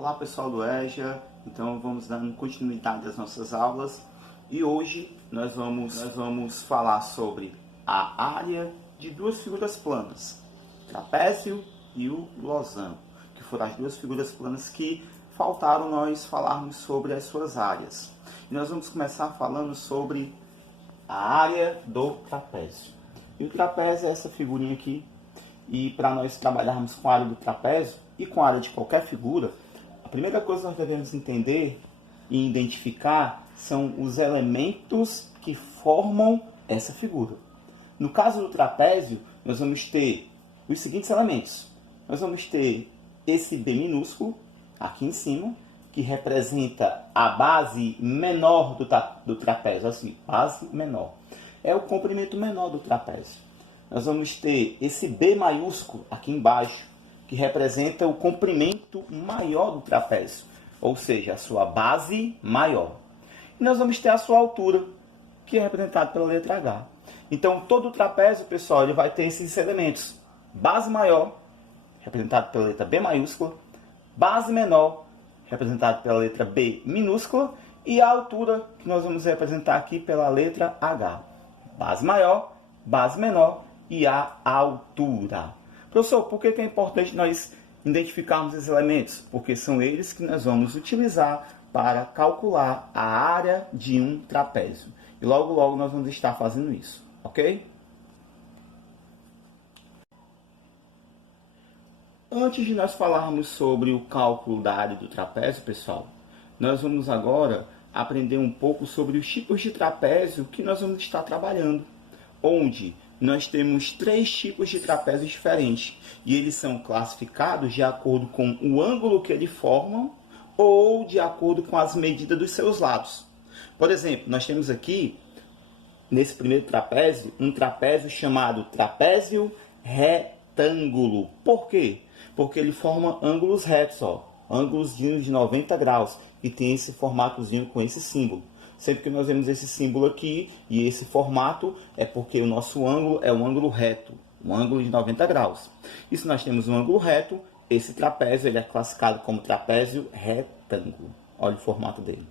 Olá pessoal do EJA, então vamos dando continuidade às nossas aulas e hoje nós vamos falar sobre a área de duas figuras planas, trapézio e o losango, que foram as duas figuras planas que faltaram nós falarmos sobre as suas áreas. E nós vamos começar falando sobre a área do trapézio. E o trapézio é essa figurinha aqui, e para nós trabalharmos com a área do trapézio e com a área de qualquer figura, a primeira coisa que nós devemos entender e identificar são os elementos que formam essa figura. No caso do trapézio, nós vamos ter os seguintes elementos. Nós vamos ter esse B minúsculo aqui em cima, que representa a base menor do trapézio, assim, base menor. É o comprimento menor do trapézio. Nós vamos ter esse B maiúsculo aqui embaixo, que representa o comprimento maior do trapézio, ou seja, a sua base maior. E nós vamos ter a sua altura, que é representada pela letra H. Então, todo o trapézio, pessoal, ele vai ter esses elementos. Base maior, representado pela letra B maiúscula, base menor, representado pela letra B minúscula, e a altura, que nós vamos representar aqui pela letra H. Base maior, base menor e a altura. Professor, por que é importante nós identificarmos esses elementos? Porque são eles que nós vamos utilizar para calcular a área de um trapézio. E logo, logo nós vamos estar fazendo isso, ok? Antes de nós falarmos sobre o cálculo da área do trapézio, pessoal, nós vamos agora aprender um pouco sobre os tipos de trapézio que nós vamos estar trabalhando, onde nós temos 3 tipos de trapézios diferentes e eles são classificados de acordo com o ângulo que eles formam ou de acordo com as medidas dos seus lados. Por exemplo, nós temos aqui, nesse primeiro trapézio, um trapézio chamado trapézio retângulo. Por quê? Porque ele forma ângulos retos, ângulos de 90 graus, e tem esse formatozinho com esse símbolo. Sempre que nós vemos esse símbolo aqui e esse formato, é porque o nosso ângulo é um ângulo reto, um ângulo de 90 graus. E se nós temos um ângulo reto, esse trapézio ele é classificado como trapézio retângulo. Olha o formato dele.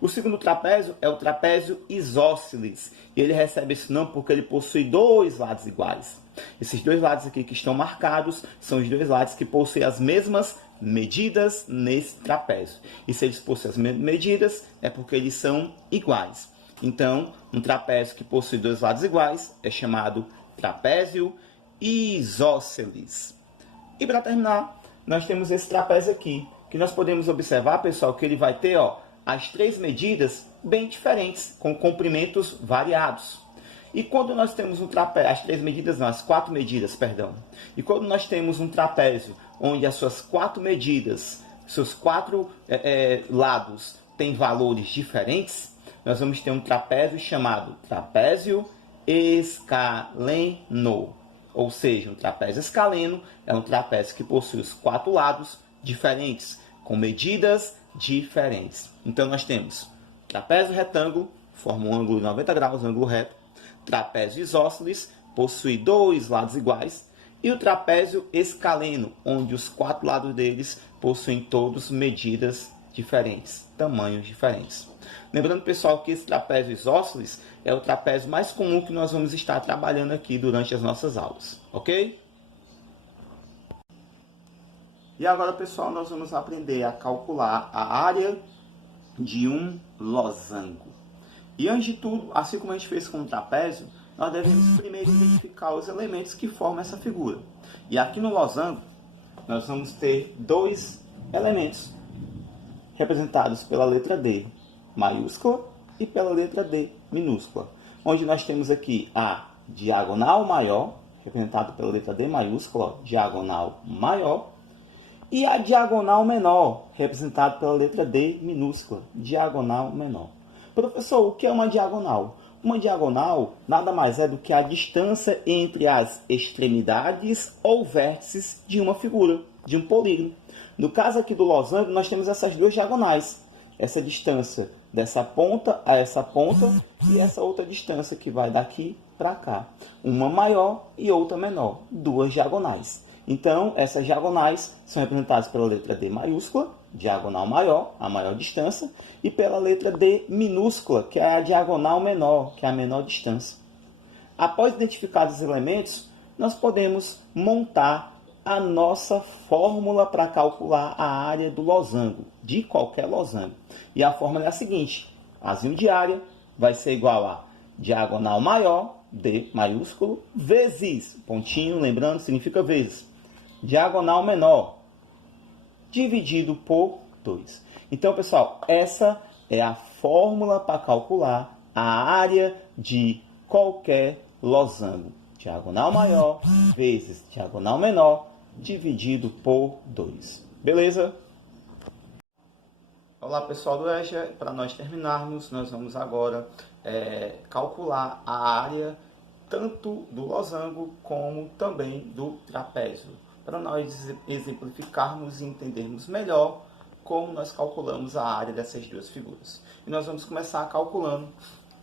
O segundo trapézio é o trapézio isósceles. E ele recebe esse nome porque ele possui 2 lados iguais. Esses 2 lados aqui que estão marcados são os 2 lados que possuem as mesmas medidas nesse trapézio. E se eles possuem as mesmas medidas, é porque eles são iguais. Então, um trapézio que possui 2 lados iguais é chamado trapézio isósceles. E para terminar, nós temos esse trapézio aqui, que nós podemos observar, pessoal, que ele vai ter as 3 medidas bem diferentes, com comprimentos variados. E quando nós temos um trapézio, as 3 medidas não, as 4 medidas, perdão. E quando nós temos um trapézio onde as suas 4 medidas, seus 4 lados têm valores diferentes, nós vamos ter um trapézio chamado trapézio escaleno. Ou seja, um trapézio escaleno é um trapézio que possui os 4 lados diferentes, com medidas diferentes. Então, nós temos trapézio retângulo, forma um ângulo de 90 graus, um ângulo reto. Trapézio isósceles, possui 2 lados iguais. E o trapézio escaleno, onde os 4 lados deles possuem todos medidas diferentes, tamanhos diferentes. Lembrando, pessoal, que esse trapézio isósceles é o trapézio mais comum que nós vamos estar trabalhando aqui durante as nossas aulas, ok? E agora, pessoal, nós vamos aprender a calcular a área de um losango. E antes de tudo, assim como a gente fez com o trapézio, nós devemos primeiro identificar os elementos que formam essa figura. E aqui no losango, nós vamos ter 2 elementos representados pela letra D maiúscula e pela letra D minúscula. Onde nós temos aqui a diagonal maior, representada pela letra D maiúscula, diagonal maior, e a diagonal menor, representada pela letra D minúscula, diagonal menor. Professor, o que é uma diagonal? Uma diagonal nada mais é do que a distância entre as extremidades ou vértices de uma figura, de um polígono. No caso aqui do losango, nós temos essas 2 diagonais. Essa distância dessa ponta a essa ponta e essa outra distância que vai daqui para cá. Uma maior e outra menor. 2 diagonais. Então, essas diagonais são representadas pela letra D maiúscula, diagonal maior, a maior distância, e pela letra D minúscula, que é a diagonal menor, que é a menor distância. Após identificados os elementos, nós podemos montar a nossa fórmula para calcular a área do losango, de qualquer losango. E a fórmula é a seguinte: azinho de área vai ser igual a diagonal maior, D maiúsculo, vezes, pontinho, lembrando, significa vezes, diagonal menor, dividido por 2. Então, pessoal, essa é a fórmula para calcular a área de qualquer losango. Diagonal maior vezes diagonal menor, dividido por 2. Beleza? Olá, pessoal do EJA. Para nós terminarmos, nós vamos agora calcular a área tanto do losango como também do trapézio, para nós exemplificarmos e entendermos melhor como nós calculamos a área dessas duas figuras. E nós vamos começar calculando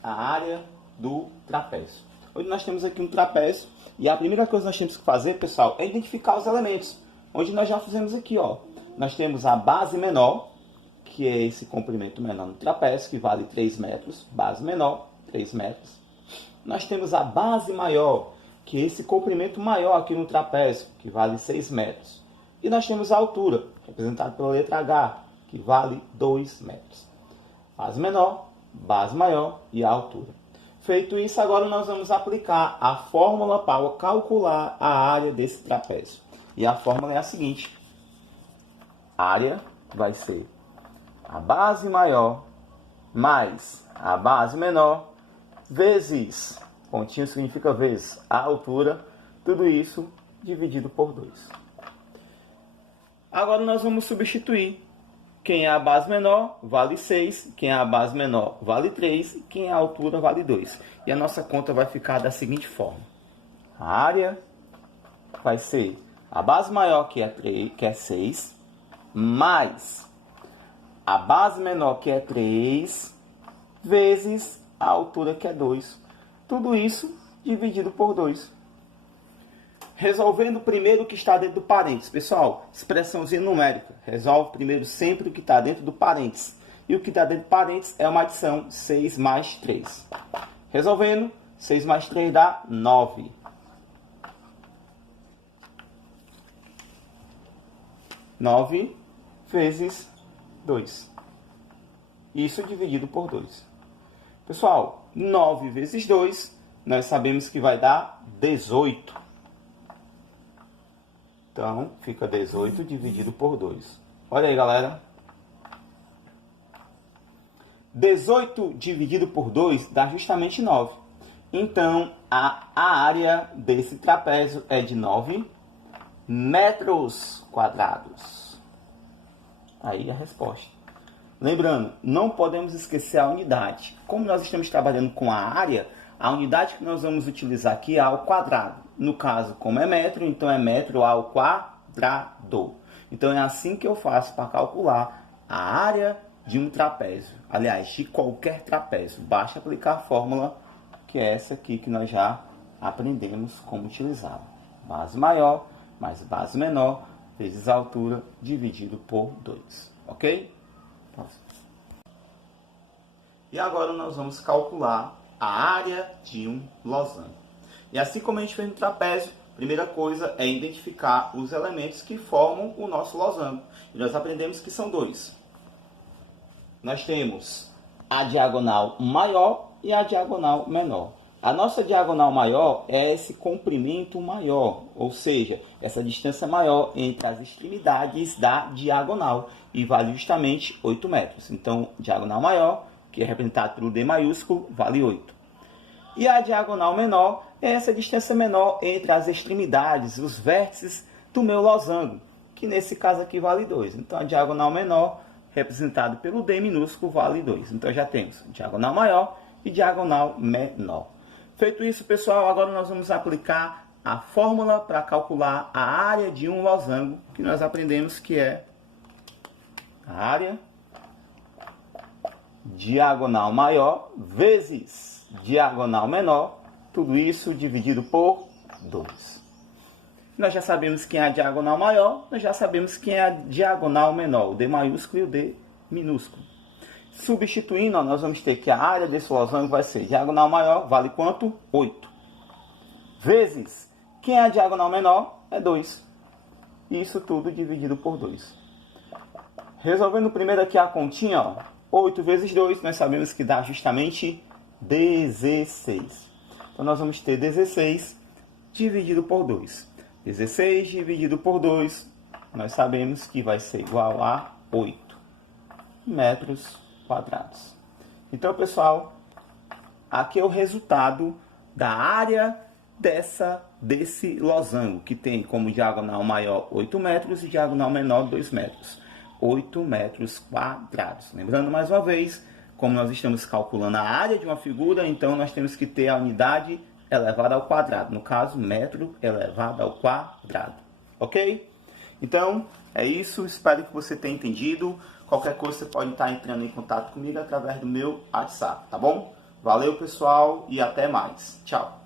a área do trapézio. Hoje nós temos aqui um trapézio e a primeira coisa que nós temos que fazer, pessoal, é identificar os elementos, onde nós já fizemos aqui, ó. Nós temos a base menor, que é esse comprimento menor no trapézio, que vale 3 metros, base menor, 3 metros. Nós temos a base maior, que é esse comprimento maior aqui no trapézio, que vale 6 metros. E nós temos a altura, representada pela letra H, que vale 2 metros. Base menor, base maior e a altura. Feito isso, agora nós vamos aplicar a fórmula para calcular a área desse trapézio. E a fórmula é a seguinte: a área vai ser a base maior mais a base menor vezes, pontinho significa vezes, a altura, tudo isso dividido por 2. Agora nós vamos substituir. Quem é a base menor vale 6, quem é a base menor vale 3, quem é a altura vale 2. E a nossa conta vai ficar da seguinte forma: a área vai ser a base maior, que é 6, mais a base menor, que é 3, vezes a altura, que é 2. Tudo isso dividido por 2. Resolvendo primeiro o que está dentro do parênteses. Pessoal, expressãozinha numérica. Resolve primeiro sempre o que está dentro do parênteses. E o que está dentro do parênteses é uma adição, 6 mais 3. Resolvendo, 6 mais 3 dá 9. 9 vezes 2. Isso dividido por 2. Pessoal, 9 vezes 2, nós sabemos que vai dar 18. Então, fica 18 dividido por 2. Olha aí, galera. 18 dividido por 2 dá justamente 9. Então, a área desse trapézio é de 9 metros quadrados. Aí a resposta. Lembrando, não podemos esquecer a unidade. Como nós estamos trabalhando com a área, a unidade que nós vamos utilizar aqui é ao quadrado. No caso, como é metro, então é metro ao quadrado. Então é assim que eu faço para calcular a área de um trapézio. Aliás, de qualquer trapézio. Basta aplicar a fórmula, que é essa aqui que nós já aprendemos como utilizá-la. Base maior mais base menor vezes a altura dividido por 2. Ok? E agora nós vamos calcular a área de um losango. E assim como a gente fez no trapézio, a primeira coisa é identificar os elementos que formam o nosso losango. E nós aprendemos que são 2. Nós temos a diagonal maior e a diagonal menor. A nossa diagonal maior é esse comprimento maior, ou seja, essa distância maior entre as extremidades da diagonal, e vale justamente 8 metros. Então, diagonal maior, que é representado pelo D maiúsculo, vale 8. E a diagonal menor é essa distância menor entre as extremidades, os vértices do meu losango, que nesse caso aqui vale 2. Então, a diagonal menor, representado pelo D minúsculo, vale 2. Então, já temos diagonal maior e diagonal menor. Feito isso, pessoal, agora nós vamos aplicar a fórmula para calcular a área de um losango, que nós aprendemos que é a área diagonal maior vezes diagonal menor, tudo isso dividido por 2. nós já sabemos quem é a diagonal maior, nós já sabemos quem é a diagonal menor, o D maiúsculo e o D minúsculo. Substituindo, ó, nós vamos ter que a área desse losango vai ser diagonal maior, vale quanto? 8. Vezes, quem é a diagonal menor? É 2. Isso tudo dividido por 2. Resolvendo primeiro aqui a continha, ó, 8 vezes 2, nós sabemos que dá justamente 16. Então, nós vamos ter 16 dividido por 2. 16 dividido por 2, nós sabemos que vai ser igual a 8 metros quadrados. Então, pessoal, aqui é o resultado da área desse losango, que tem como diagonal maior 8 metros e diagonal menor 2 metros. 8 metros quadrados. Lembrando mais uma vez, como nós estamos calculando a área de uma figura, então nós temos que ter a unidade elevada ao quadrado. No caso, metro elevado ao quadrado. Ok? Então, é isso. Espero que você tenha entendido. Qualquer coisa, você pode estar entrando em contato comigo através do meu WhatsApp, tá bom? Valeu, pessoal, e até mais. Tchau!